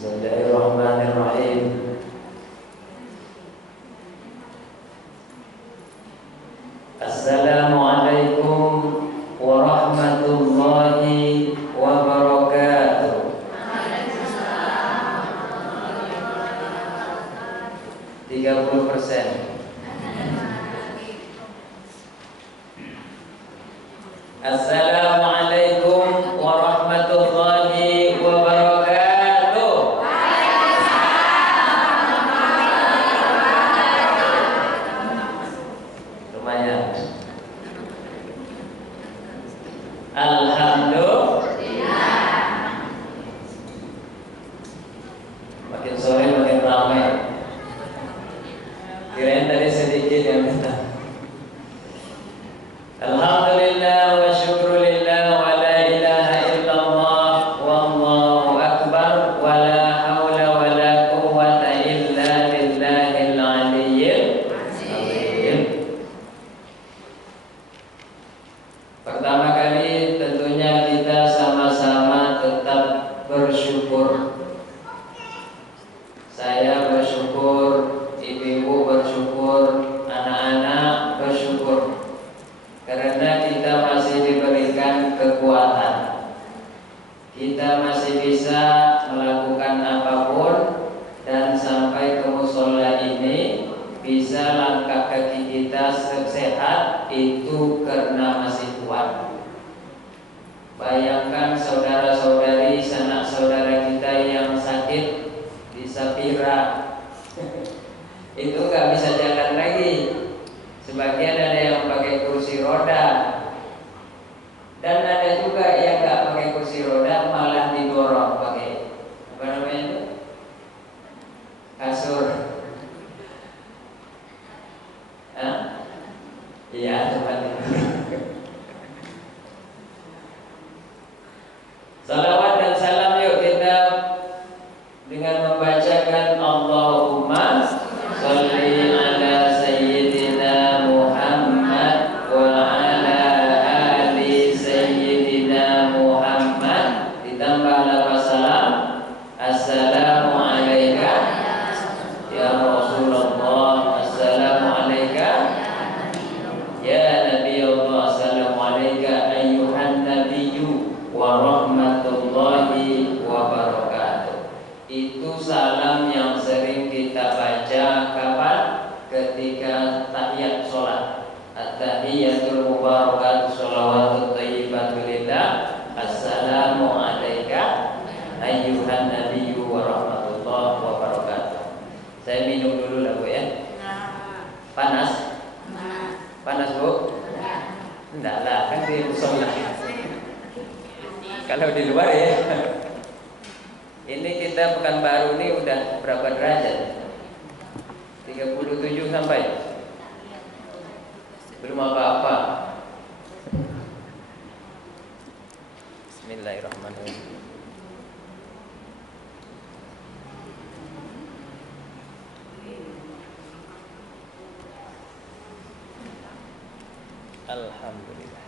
Bismillahirrahmanirrahim. Assalamualaikum warahmatullahi wabarakatuh. 30%. Assalamualaikum warahmatullahi wabarakatuh. Lumayan. Alhamdulillah. Makin sore makin ramai. Kirain tadi sedikit yang minta. Alhamdulillah wa syukrulillah wa la ilaha illallah wallahu akbar wa la hawla wa la quwwata illa billahil aliyyil azim. Pertama kali tentunya kita sama-sama tetap bersyukur. Saya bersyukur, ibu-ibu bersyukur, anak-anak bersyukur. Karena kita masih diberikan kekuatan, kita masih bisa melakukan apapun, dan sampai ke musola ini bisa langkah kaki kita sehat itu karena masih kuat. Bayangkan saudara-saudari, sanak saudara kita yang sakit di Sapira itu nggak bisa jalan lagi. Sebagian ada yang pakai kursi roda, dan ada juga yang nggak pakai kursi roda, malah didorong pakai apa namanya itu, kasur. Iya, tempat itu. Salawat dan salam yuk kita dengan membacakan Allahumma sholli ala sayyidina Muhammad wa ala ali sayyidina Muhammad, ditambah lafaz salam. Assalamu alayka ya Rasulullah, assalamu alayka ya Nabi Allah, assalamu alayka ayyuhan nabiyyu wa rahmatullahi wa barakatuh. Itu salam yang sering kita baca kapan? Ketika tahiyat sholat. At-tahiyatul mubarakatuh sholawatut thayyibatu lillah. Assalamu alayka ayyuhan nabiyyu wa rahmatullahi wa barakatuh. Saya minum dulu lah Bu ya. Panas? Panas Bu? Enggak lah, kan di musola. Kalau di luar ya. Ini kita Pekanbaru ini udah berapa derajat? 37 sampai. Belum apa-apa. Bismillahirrahmanirrahim. Alhamdulillah.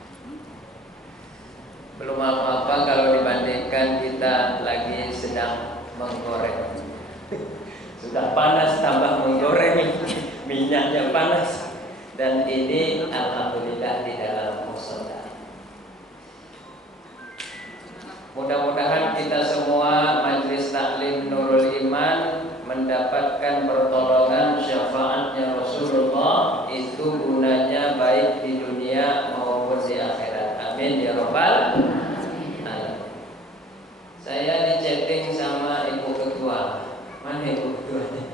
Belum apa-apa kalau dibandingkan kita lagi sedang menggoreng. Sudah panas tambah menggoreng, minyaknya panas. Dan ini alhamdulillah di dalam musola. Mudah-mudahan kita semua Majelis Taklim Nurul Iman mendapatkan pertolongan syafaatnya Rasulullah, itu gunanya baik di dunia maupun di akhirat. Amin ya rabbal alamin. Saya di chatting sama Ibu Ketua. Mana Ibu Ketuanya?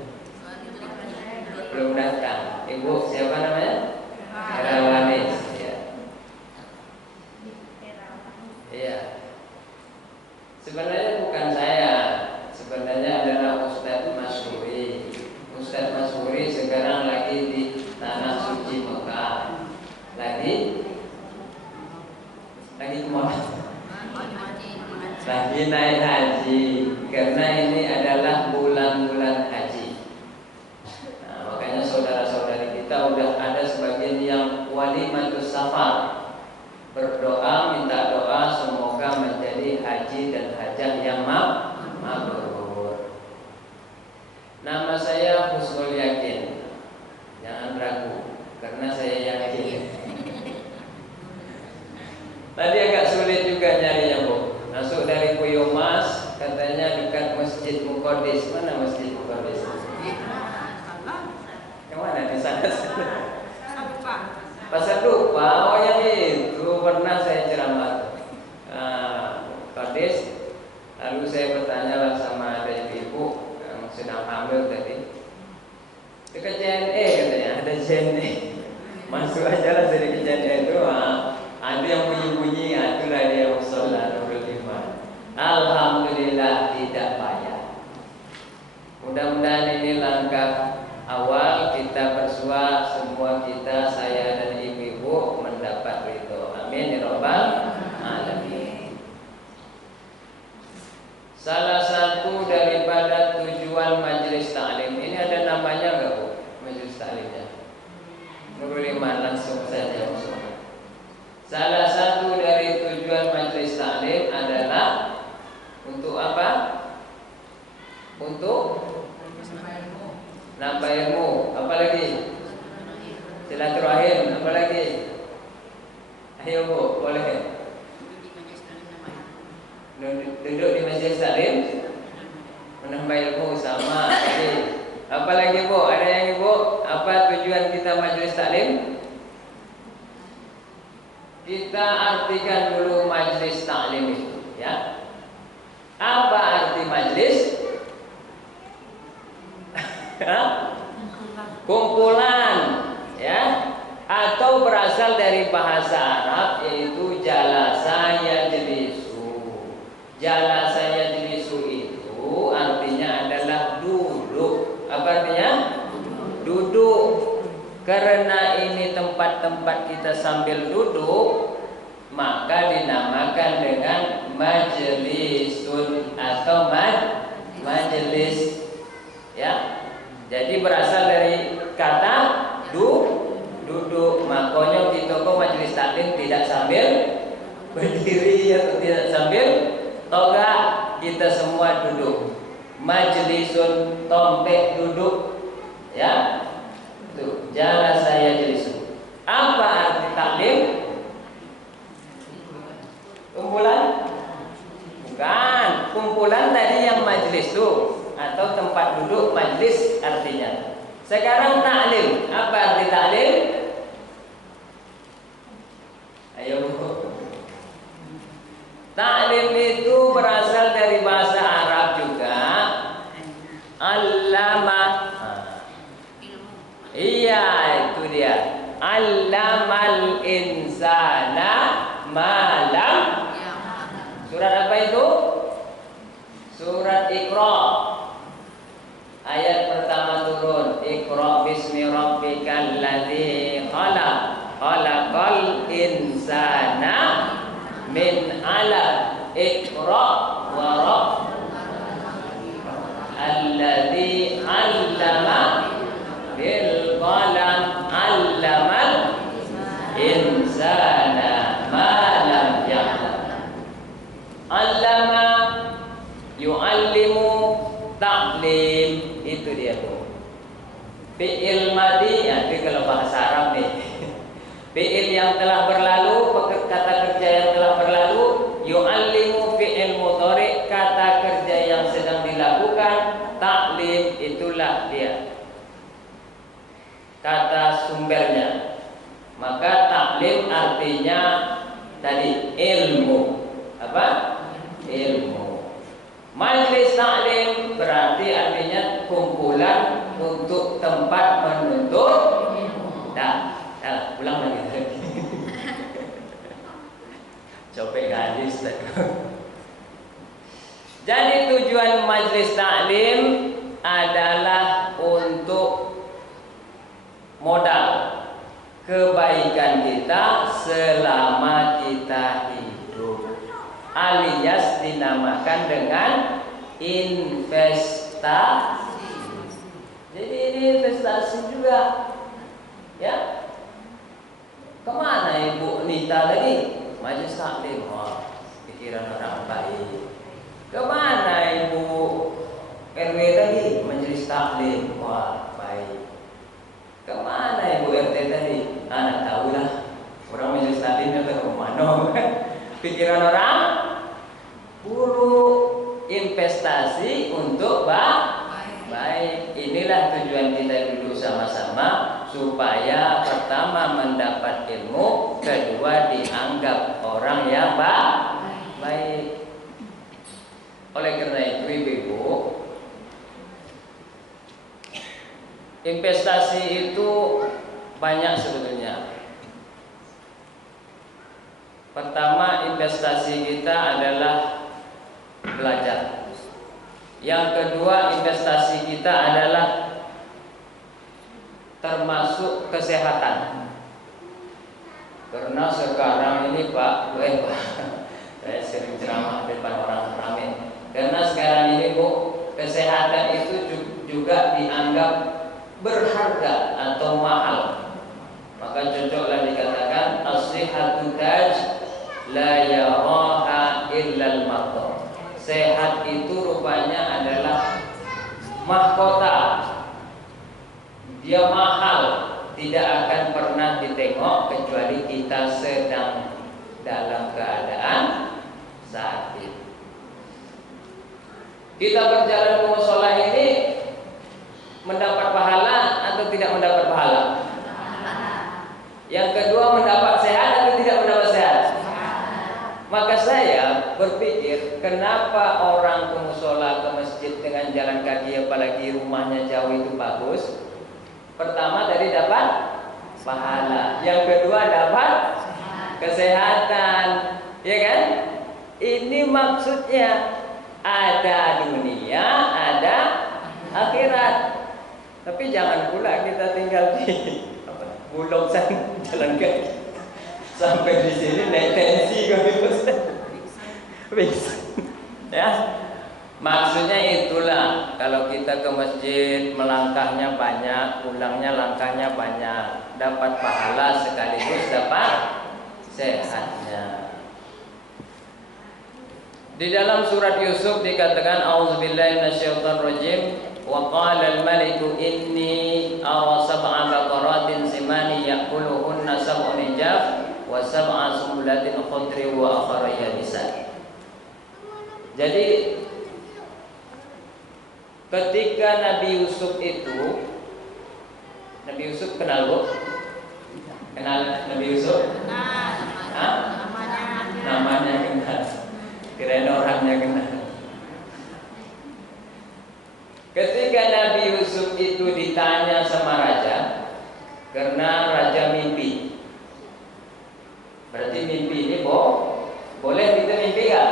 Belum datang. Ibu siapa namanya? Herawanis. Ya. Iya. Sebenarnya bukan saya. Sebenarnya adalah Ustadz Masyuri. Ustadz Masyuri sekarang lagi di Tanah Suci Mekah. Lagi kemana? Lagi naik haji. Karena ini adalah bulan-bulan haji. Nah, makanya saudara-saudari kita udah ada sebagian yang walimatus safar, berdoa minta doa semoga menjadi haji dan hajah yang mabrur. Tadi agak sulit juga nyarinya, Bu. Masuk dari Puyo Mas, katanya dekat Masjid Muqaddis. Mana Masjid Muqaddis? Yang mana? Di sana. Pasar Dupa. Oh yang itu pernah saya ceramah. Muqaddis. Lalu saya bertanya lah sama ada ibu yang sedang hamil tadi. Dekat JNE katanya, ada JNE. Masuk aja lah dari JNE itu. Ada yang bunyi-bunyi, itulah dia musola Nurul Iman. Alhamdulillah tidak payah. Mudah-mudahan ini langkah awal kita bersua semua kita, saya dan ibu-ibu mendapat ridho. Amin ya rabbal alamin. Salah satu daripada tujuan majelis taklim ini ada namanya enggak, Bu? Majelis taklimnya. Nurul Iman langsung saja masuk. Salah satu dari tujuan majelis taklim adalah untuk apa? Untuk nambah ilmu. Apa lagi? Silaturahim. Apa lagi? Ayo Bu, boleh. Duduk di majelis taklim, menambah ilmu sama. Apa lagi Bu? Ada yang Ibu? Apa tujuan kita majelis taklim? Kita artikan dulu majelis taklim itu, ya. Apa arti majelis? Kumpulan, ya. Atau berasal dari bahasa Arab yaitu jalasa yajlisu. Jalasa yajlisu itu artinya adalah duduk. Apa artinya? Duduk. Karena ini tempat-tempat kita sambil duduk, maka dinamakan dengan majelisun atau majelis, ya. Jadi berasal dari kata duduk. Makanya kita kok majelis taklim tidak sambil berdiri atau tidak sambil toga, kita semua duduk. Majelisun tompek duduk, ya. Itu jalan saya jelisu. Apa arti taklim? Kumpulan? Bukan. Kumpulan tadi yang majelis itu atau tempat duduk majelis artinya. Sekarang taklim. Apa arti taklim? Ayo. Taklim itu berasal dari bahasa Arab juga. Allama. Iya, itu dia. Allamal insana malam. Surat apa itu? Surat Iqra. Ayat pertama turun. Iqra bismi rabbikal ladzi khalaq. Khalaqal insana min 'alaq. Iqra wa alladzi 'allama bil qalam 'allamal insana ma lam ya'lam. 'Allama yu'allimu taklim, itu dia tuh. Fi'il madhi, ya, itu kalau bahasa Arab nih. Fi'il yang telah berlalu, kata kerja yang telah berlalu. Yu'allimu fi'il mudhari, kata kerja yang sedang dilakukan. Taklim, itulah dia kata sumbernya. Maka taklim artinya tadi ilmu. Apa? Ilmu. Majelis taklim berarti artinya kumpulan untuk tempat menuntut. Ulang lagi. Copek gadis. Jadi tujuan majelis taklim adalah untuk modal kebaikan kita selama kita hidup, alias dinamakan dengan investasi. Jadi ini investasi juga, ya. Kemana Ibu Nita tadi? Majelis taklim. Oh, pikiran orang baik. Kemana Ibu RW tadi? Majelis taklim. Wah, baik. Kemana Ibu RT tadi? Anak tahu lah. Orang majelis taklimnya ke mana? pikiran orang buruk. Investasi untuk baik. Inilah tujuan kita dulu sama-sama, supaya pertama mendapat ilmu, kedua dianggap orang yang baik. Oleh karena itu ibu-ibu, investasi itu banyak sebetulnya. Pertama, investasi kita adalah belajar. Yang kedua, investasi kita adalah termasuk kesehatan. Karena sekarang ini Pak, saya sering ceramah depan orang ramai. Karena sekarang ini Bu, kesehatan itu juga dianggap berharga atau mahal. Maka cocoklah dikatakan as-sihhatu taj la yaraha illal mardah. Sehat itu rupanya adalah mahkota. Dia mahal, tidak akan pernah ditengok kecuali kita sedang dalam keadaan sakit. Kita berjalan ke mushola ini mendapat pahala atau tidak mendapat pahala? Yang kedua, mendapat sehat atau tidak mendapat sehat? Maka saya berpikir, kenapa orang ke mushola, ke masjid dengan jalan kaki, apalagi rumahnya jauh, itu bagus? Pertama tadi dapat pahala, yang kedua dapat kesehatan, ya kan? Ini maksudnya ada dunia, ada akhirat. Tapi jangan pula kita tinggal di Bulog sana jalan kaki. Sampai di sini naik tensi kami bisa. Ya. Maksudnya itulah, kalau kita ke masjid melangkahnya banyak, pulangnya langkahnya banyak, dapat pahala sekaligus dapat sehatnya. Di dalam surat Yusuf dikatakan a'udzubillahi minasyaitonirrajim wa qala al-maliku inni ara sab'a baqaratin simani ya'kuluhunna sab'un ijaf wa sab'a sumbulatin khudri wa akhara yabisan. Jadi ketika Nabi Yusuf itu, Nabi Yusuf kenal Bu? Kenal Nabi Yusuf? Kenal. Namanya kenal. Kirain orangnya kenal. Ketika Nabi Yusuf itu ditanya sama raja, karena raja mimpi. Berarti mimpi ini boleh kita mimpi gak?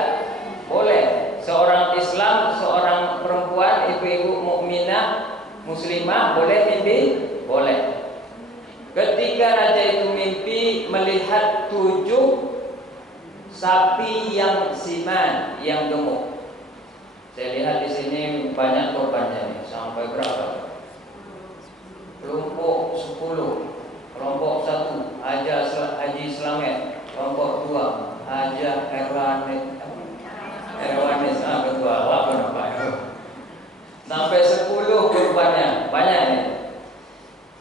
Boleh. Seorang Islam, seorang perempuan, ibu-ibu mukminah, muslimah boleh mimpi? Boleh. Ketika raja itu mimpi melihat 7 sapi yang siman, yang gemuk. Saya lihat di sini banyak korbannya nih. Sampai berapa? Kelompok 10, kelompok 1 Haji Slamet, kelompok 2 Haja Erwanis, ketua apa namanya? Sampai 10 korbannya, banyak nih.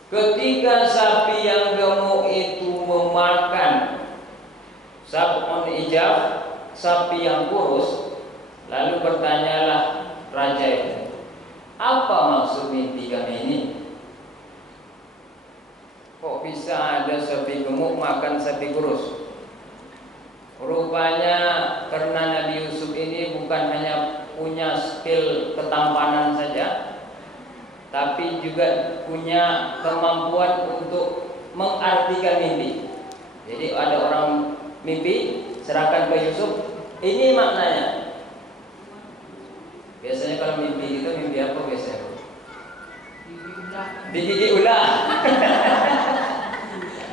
Ketika sapi yang gemuk itu memakan sab'un ijaf, sapi yang kurus, lalu bertanyalah raja itu, apa maksud mimpi kami ini? Kok bisa ada sapi gemuk makan sapi kurus? Rupanya karena Nabi Yusuf ini bukan hanya punya skill ketampanan saja, tapi juga punya kemampuan untuk mengartikan mimpi. Jadi ada orang mimpi, serahkan ke Yusuf, ini maknanya. Biasanya kalau mimpi itu mimpi apa biasanya? Digigit ular.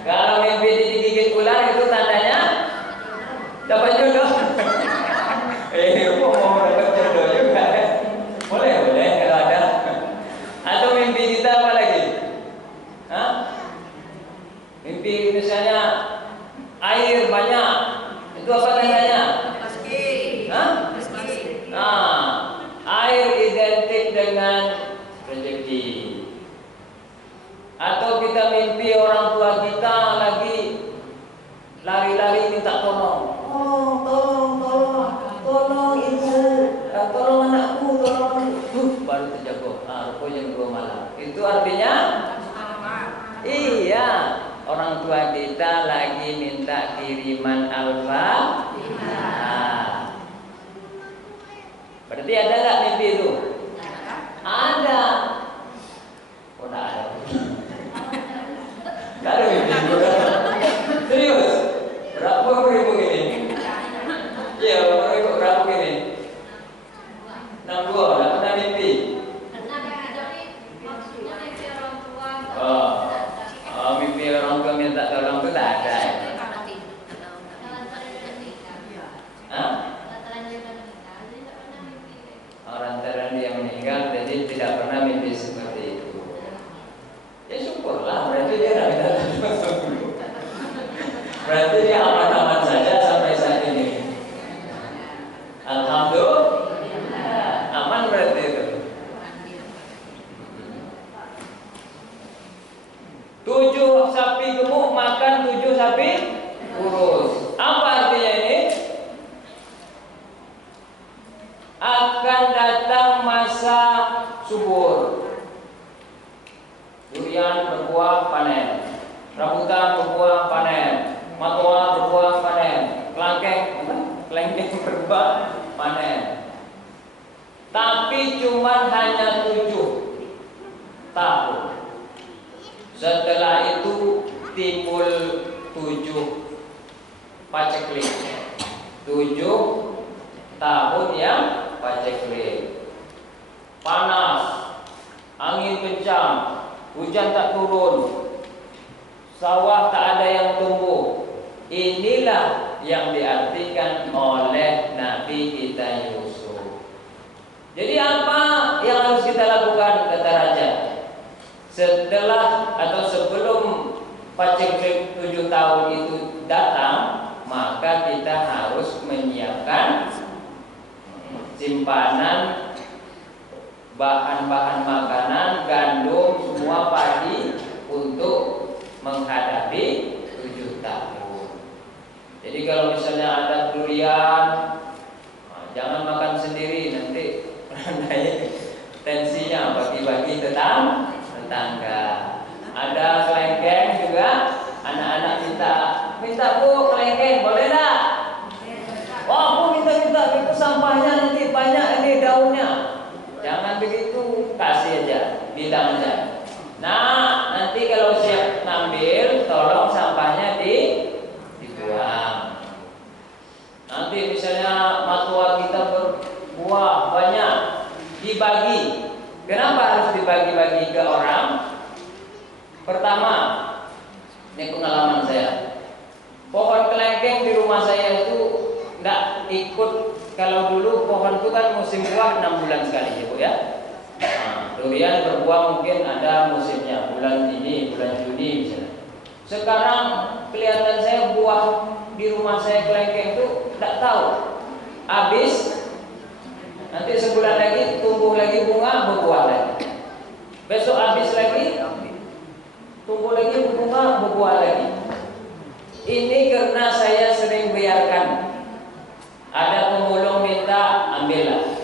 Kalau mimpi digigit ular itu tandanya dapat jodoh. Mau dapat jodoh juga. Boleh kalau ada. Atau mimpi kita apa lagi? Hah? Mimpi misalnya air banyak, itu apa tandanya? Hah? Nah, air identik dengan rezeki. Atau kita mimpi orang tua kita lagi lari-lari minta tolong. Oh, subur. Durian berbuah panen, rambutan berbuah panen, matoa berbuah panen, kelengkeng berbuah panen. Tapi cuma hanya 7 tahun. Setelah itu timbul 7 paceklik. 7 tahun yang paceklik. Panas, angin kencang, hujan tak turun, sawah tak ada yang tumbuh. Inilah yang diartikan oleh Nabi kita Yusuf. Jadi apa yang harus kita lakukan, kata raja? Setelah atau sebelum paceklik 7 tahun itu datang, maka kita harus menyiapkan simpanan bahan-bahan makanan, gandum, semua padi untuk menghadapi 7 tahun. Jadi kalau misalnya ada durian, jangan makan sendiri, nanti naik tensinya, bagi-bagi tetangga. Ada kelengkeng juga, anak-anak minta bu kelengkeng, boleh tak? Oh aku minta itu sampahnya nanti banyak ini daunnya. Jangan begitu, kasih aja, bilang aja. Nah, nanti kalau siap ngambil, tolong sampahnya dibuang. Nanti misalnya matoa kita berbuah banyak, dibagi. Kenapa harus dibagi-bagi ke orang? Pertama, ini pengalaman saya. Pohon kelengkeng di rumah saya itu tidak ikut. Kalau dulu pohon itu kan musim buah 6 bulan sekali ya Bu ya. Nah, durian berbuah mungkin ada musimnya, bulan ini, bulan Juni misalnya. Sekarang kelihatan saya buah di rumah saya kelengkeng itu tidak tahu. Habis nanti sebulan lagi tumbuh lagi bunga, berbuah lagi. Besok habis lagi tumbuh lagi bunga, berbuah lagi. Ini karena saya sering biarkan. Ada pemulung minta, ambillah.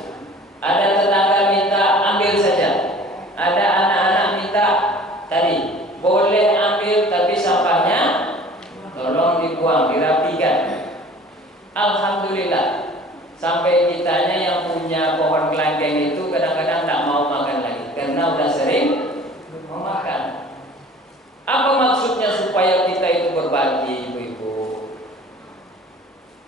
Ada tetangga minta, ambil saja. Ada anak-anak minta, tadi boleh ambil tapi sampahnya tolong dibuang, dirapikan. Alhamdulillah, sampai kitanya yang punya pohon kelengkeng itu kadang-kadang tak mau makan lagi karena udah sering memakan. Apa maksudnya supaya kita itu berbagi, ibu-ibu?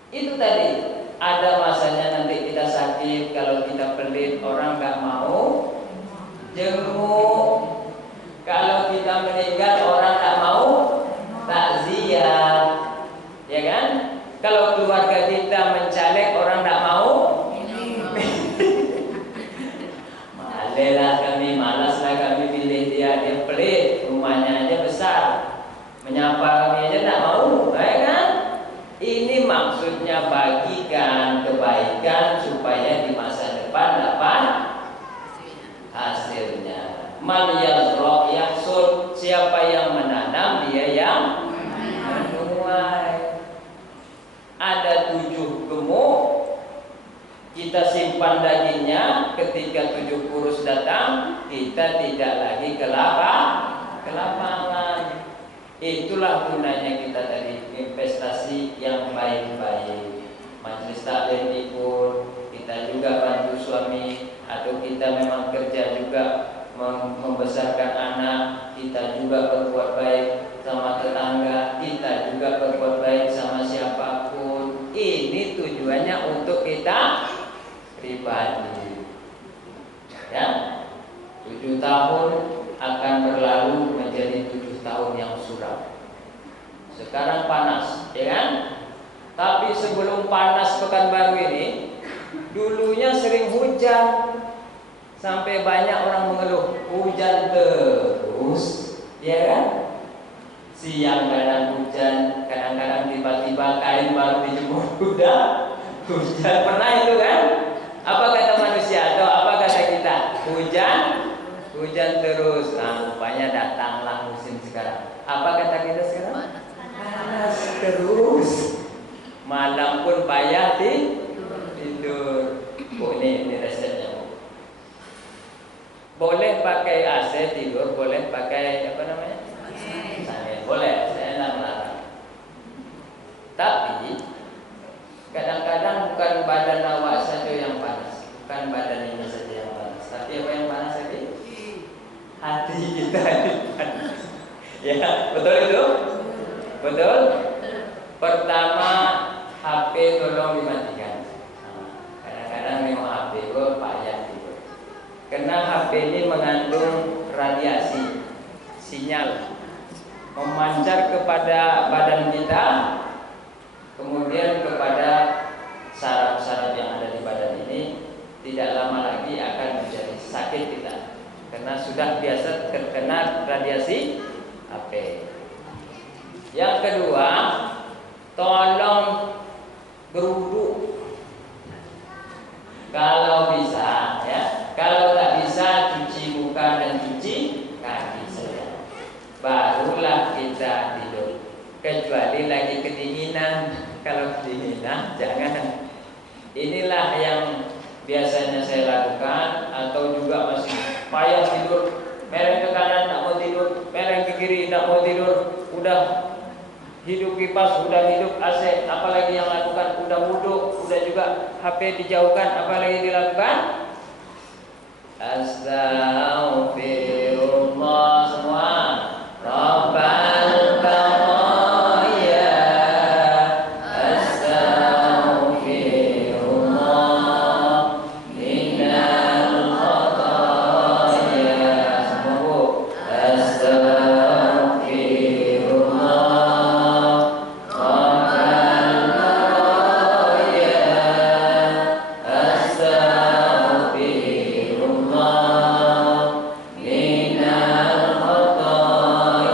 Itu tadi. Ada masanya nanti kita sakit, kalau kita pelit orang nggak mau jenguk. Kalau kita meninggal orang tak mau takziah, ya kan? Kalau keluarga kita mencaleg orang tak mau, malelah kami, malaslah kami pilih dia pelit, rumahnya aja besar, menyapa kami aja tak mau, ya kan? Ini maksudnya bagikan kebaikan supaya di masa depan dapat hasilnya. Man yazra' yahsud, siapa yang menanam dia yang menuai. Ada 7 gemuk, kita simpan dagingnya, ketika 7 kurus datang, kita tidak lagi ke lapangan. Itulah gunanya kita tadi, investasi yang baik-baik. Majelis taklim ikut, kita juga bantu suami, atau kita memang kerja juga membesarkan anak, kita juga berbuat baik sama tetangga, kita juga berbuat baik sama siapapun. Ini tujuannya untuk kita pribadi. Ya, 7 tahun akan berlalu menjadi 7 tahun yang suram. Sekarang panas, ya kan? Tapi sebelum panas Pekanbaru ini, dulunya sering hujan, sampai banyak orang mengeluh hujan terus, ya kan? Siang kadang hujan, kadang-kadang tiba-tiba kain baru dijemur udah hujan. Pernah itu kan? Apa kata manusia atau apa kata kita? Hujan terus. Nah, rupanya datanglah musim sekarang. Apa kata kita sekarang? Panas terus. Malam pun payah tidur. Oh, ini resepnya. Ya, betul itu? Betul? Pertama, HP tolong dimatikan. Kadang-kadang nengok HP itu payah gitu. Karena HP ini mengandung radiasi, sinyal, memancar kepada badan kita, kemudian kepada saraf-saraf yang ada di badan ini. Tidak lama lagi akan menjadi sakit kita, karena sudah biasa terkena radiasi HP. Yang kedua, tolong berwudu kalau bisa, ya. Kalau tak bisa, cuci muka dan cuci kaki saja. Barulah kita tidur. Kecuali lagi kedinginan. Kalau kedinginan, jangan. Inilah yang biasanya saya lakukan, atau juga masih payah tidur, mereng ke kanan tak mau tidur, mereng ke kiri tak mau tidur, udah hidup kipas, udah hidup AC, apalagi yang lakukan, udah wudhu, udah juga HP dijauhkan, apalagi dilakukan? Astaghfirullah semua. Rabbal Baqaya. Astaghfirullah minal khataya. Semua bu. Astaghfirullah Rabbal Baqaya. Astaghfirullah minal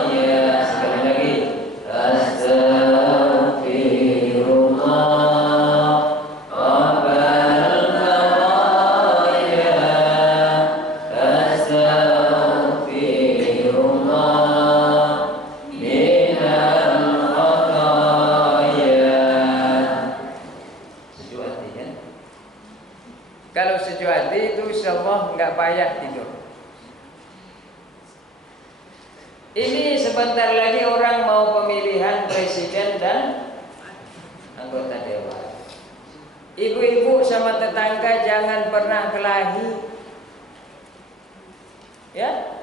khataya. Sekali lagi. Astaghfirullah Rabbal Baqaya. Astaghfirullah minal khataya. Sejuk hati kan? Kalau sejuk hati itu insyaallah nggak payah tidur. Ini sebentar lagi orang mau pemilihan presiden dan anggota dewan. Ibu-ibu sama tetangga jangan pernah kelahi. Ya?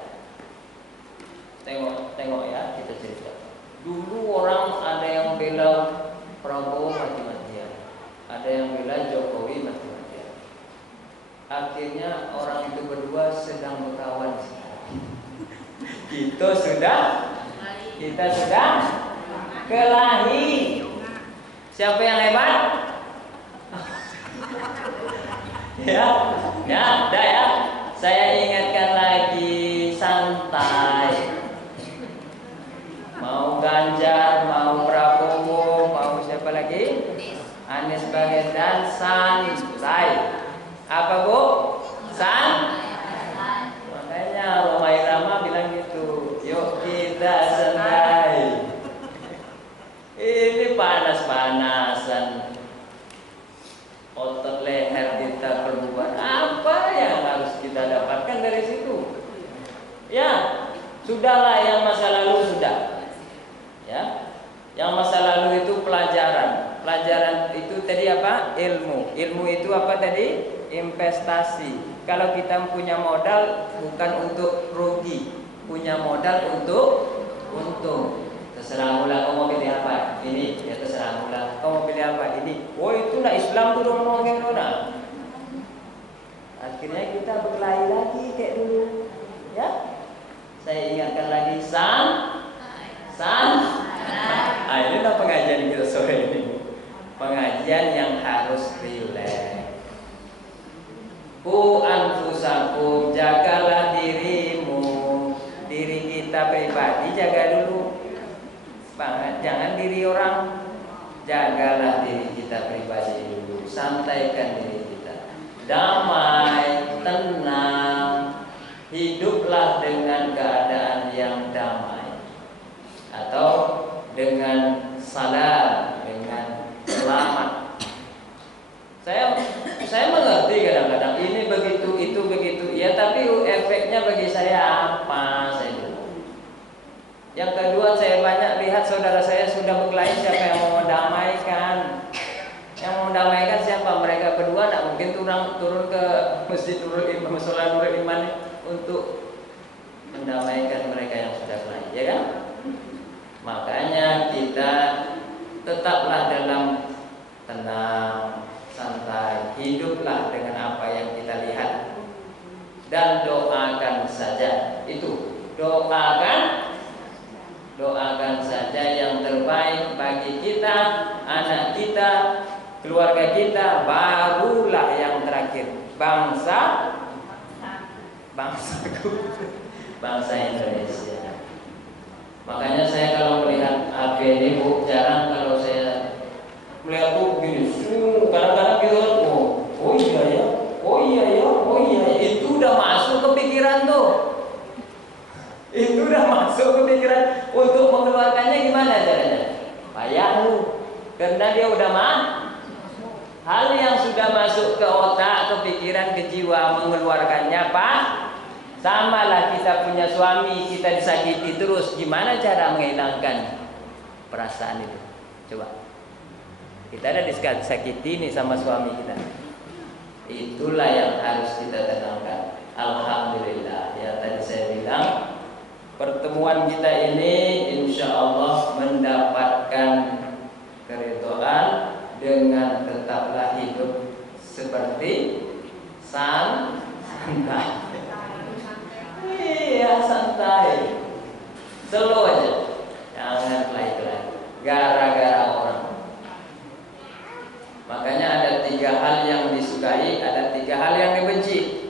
Tengok ya, kita cerita. Dulu orang ada yang bela Prabowo mati-matian, ada yang bela Jokowi mati-matian. Akhirnya orang itu berdua sedang berkawan. Kita sudah kelahi. Siapa yang hebat? Ya, dah ya. Saya ingatkan lagi, santai. Mau Ganjar, mau Prabowo, mau siapa lagi? Anies Baswedan, santai. Apa bu? Makanya Romai Rama bilang gitu. Yuk kita santai. Ini panas-panasan. Otot leher kita keluar. Apa yang harus kita dapatkan dari situ? Ya, sudahlah yang masa lalu sudah. Ya, yang masa lalu itu pelajaran. Pelajaran itu tadi apa? Ilmu. Ilmu itu apa tadi? Investasi. Kalau kita punya modal bukan untuk rugi, punya modal untuk untung. Terserah mula kau mau pilih apa? Ini, ya terserah mula. Kau mau pilih apa? Ini. Oh itu nak Islam tuh dong ngomongin dona. Akhirnya kita berkelahi lagi kayak dulu. Ya. Saya ingatkan lagi inilah pengajian kita sore ini. Pengajian yang harus rileks. Anfusakum, jagalah dirimu. Diri kita pribadi jaga dulu. Jangan diri orang. Jagalah diri kita pribadi dulu. Santaikan diri kita. Damai, tenang. Hiduplah dengan keadaan yang damai. Atau dengan salam, dengan selamat. Saya mengerti kadang-kadang ini begitu, itu begitu. Ya tapi efeknya bagi saya apa? Saya bilang. Yang kedua, saya banyak lihat saudara saya sudah berkelahi, siapa yang mau mendamaikan? Yang mau mendamaikan siapa? Mereka berdua tidak mungkin turun ke masjid Nurul Iman untuk mendamaikan mereka yang sudah berkelahi, ya kan? Makanya kita tetaplah dalam tenang, santai, hiduplah dengan apa yang kita lihat, dan doakan saja. Itu doakan saja yang terbaik bagi kita, anak kita, keluarga kita, barulah yang terakhir bangsaku, bangsa Indonesia. Makanya saya kalau melihat AB ini, Bu, jarang kalau saya melihat Bu begini. Kadang-kadang gitu, oh iya ya, itu udah masuk ke pikiran tuh. Itu udah masuk ke pikiran. Untuk mengeluarkannya gimana caranya? Payah lu, karena dia udah hal yang sudah masuk ke otak, ke pikiran, ke jiwa, mengeluarkannya Pak. Sama lah kita punya suami, kita disakiti terus, gimana cara menghilangkan perasaan itu? Coba. Kita ada disakiti nih sama suami kita. Itulah yang harus kita tenangkan. Alhamdulillah, ya tadi saya bilang pertemuan kita ini insya Allah mendapatkan keridhaan dengan tetaplah hidup seperti santai. Iya, santai. Slow aja. Janganlah itu lagi. Gara-gara orang. Makanya ada 3 hal yang disukai, ada 3 hal yang dibenci.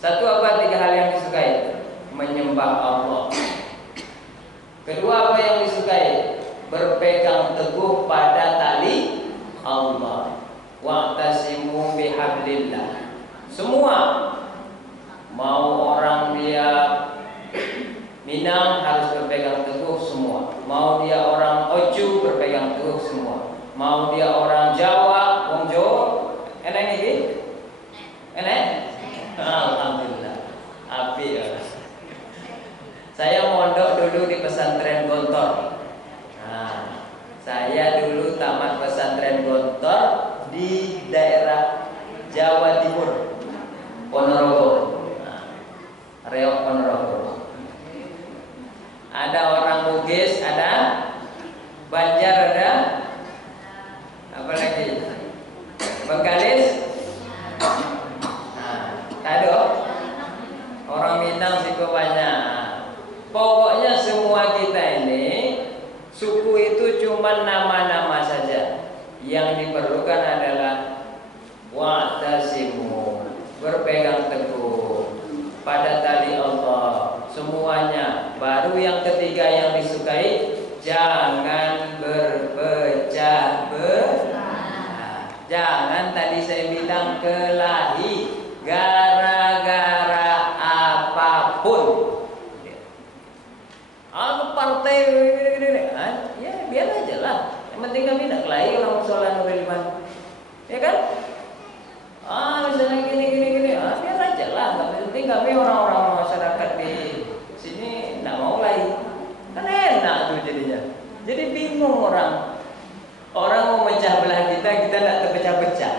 Satu apa 3 hal yang disukai? Menyembah Allah. Kedua apa yang disukai? Berpegang teguh pada tali Allah. Wa'tasimu bihablillah. Semua, mau orang dia Minang harus berpegang teguh semua. Mau dia orang Oju berpegang teguh semua. Mau dia orang Jawa, wong Jawa, enak ini? Enak? Alhamdulillah. Api ya. Saya mondok dulu di pesantren Gontor. Nah, saya dulu tamat pesantren Gontor di daerah Jawa Timur, Ponorogo. Reok Ponorogo. Ada orang Bugis, ada Banjar, ada apa lagi? Bengkalis. Nah, ada orang Minang juga banyak. Pokoknya semua kita ini suku itu cuma nama-nama saja. Yang diperlukan adalah wa'tasimu, berpegang teguh pada tali Allah semuanya. Baru yang ketiga yang disukai, jangan berpecah belah. Jangan tadi saya bilang kelahi gara-gara apapun. Aku partai ya biar aja lah. Yang penting kami tidak kelahi orang sholat Nurul Iman, ya kan? Misalnya gini, biar aja lah. Tapi penting kami orang-orang masyarakat di sini tidak mau lagi, kan enak tuh jadinya. Jadi bingung orang mau mecah belah kita tidak terpecah-pecah.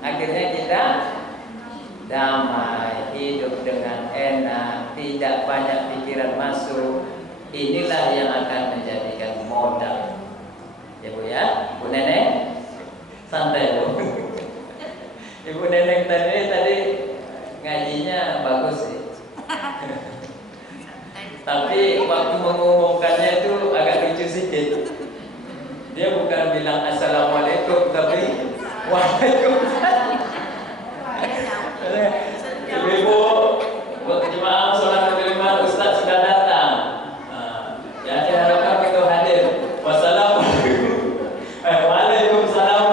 Akhirnya kita damai, hidup dengan enak, tidak banyak pikiran masuk. Inilah yang akan menjadikan modal. Ya Bu ya, Bu Neneng, santai Bu. Ibu Neneng tadi ngajinya bagus sih. Tapi waktu mengumumkannya itu agak lucu sedikit. Dia bukan bilang assalamualaikum, tapi waalaikumsalam. Ibu, buat jemaah sholat kelima, Ustaz sudah datang. Ya, saya harapkan itu hadir. Wassalamualaikum. Waalaikumsalam.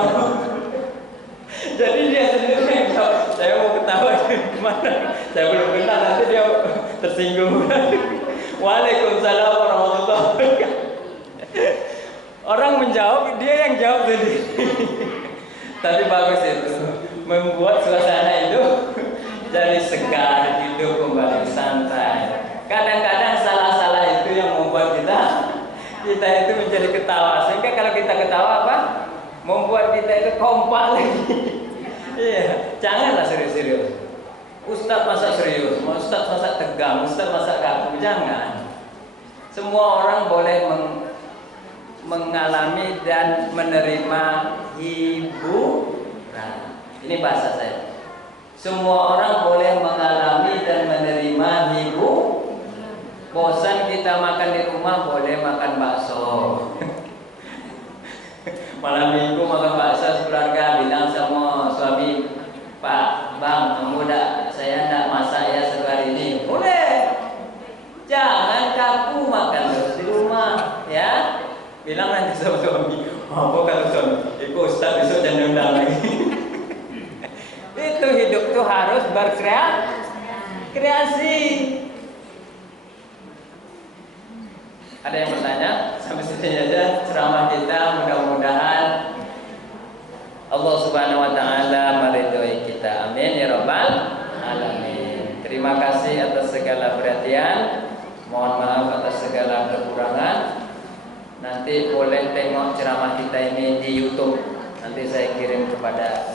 Jadi dia sendiri yang jawab. Saya mau ketawa gimana? Saya belum kenal, nanti dia tersinggung. Waalaikumsalam warahmatullahi wabarakatuh. Orang menjawab, dia yang jawab sendiri. Tapi bagus itu, membuat suasana itu jadi segar, hidup kembali santai. Kadang-kadang salah-salah itu yang membuat kita itu menjadi ketawa. Sehingga kalau kita ketawa apa? Membuat kita itu kompak lagi. Iya, janganlah serius-serius. Ustaz masa serius, Ustaz masa tegang, Ustaz masa kaku, jangan. Semua orang boleh mengalami dan menerima hiburan. Ini bahasa saya. Semua orang boleh mengalami dan menerima hiburan. Bosan kita makan di rumah, boleh makan bakso. Malam minggu makan bakso sekeluarga, bilang sama suami, Pak, Bang, kamu saya tidak masak ya hari ini. Boleh. Jangan kaku makan terus di rumah, ya. Bilang nanti sama suami, apa kalau suami, ibu Ustaz besok jangan undang lagi. Itu hidup tuh harus berkreasi. Ada yang bertanya? Sampai sini aja ceramah kita. Mudah-mudahan Allah Subhanahu wa taala meridhoi kita. Amin ya rabbal alamin. Terima kasih atas segala perhatian. Mohon maaf atas segala kekurangan. Nanti boleh tengok ceramah kita ini di YouTube. Nanti saya kirim kepada